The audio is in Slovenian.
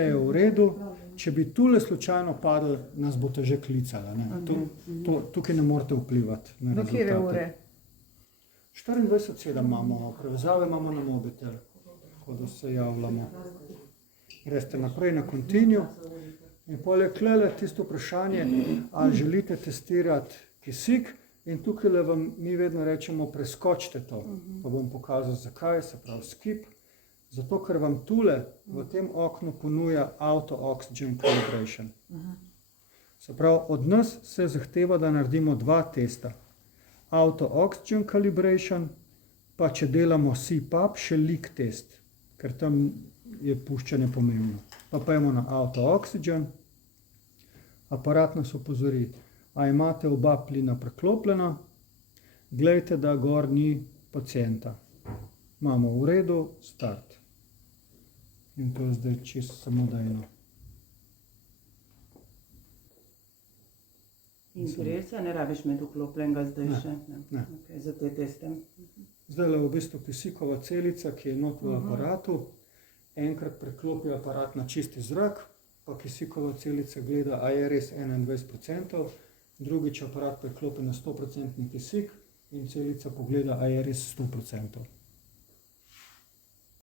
je v redu, če bi tule slučajno padli, nas boste že klicali. Tukaj ne morete vplivati na rezultate. Do kjere ure? 24/7 imamo, prevezave imamo na mobitel, tako da se javljamo. Greste naprej na continue in potem je klele tisto vprašanje, ali želite testirati kisik, in tukaj vam mi vedno rečemo, preskočite to, pa bom pokazal zakaj, se pravi skip. Zato, ker vam tule v tem oknu ponuja Auto Oxygen Calibration. Se pravi, od nas se zahteva, da naredimo 2 testa. Auto Oxygen Calibration, pa če delamo CPAP, še leak test, ker tam je puščanje pomembno. Pa pojmo na Auto Oxygen, aparat nas opozori, a imate oba plina preklopljena, glejte, da gor ni pacienta. Imamo v redu, start. In to je zdaj čisto samodejno. Interesa, ne rabiš imeti vklopljenega zdaj še? Ne. Okay, za te teste. Zdaj je v bistvu kisikova celica, ki je not v aparatu. Enkrat preklopi aparat na čisti zrak, pa kisikova celica gleda, a je res 21%. Drugič aparat preklopi na 100% kisik in celica pogleda, a je res 100%.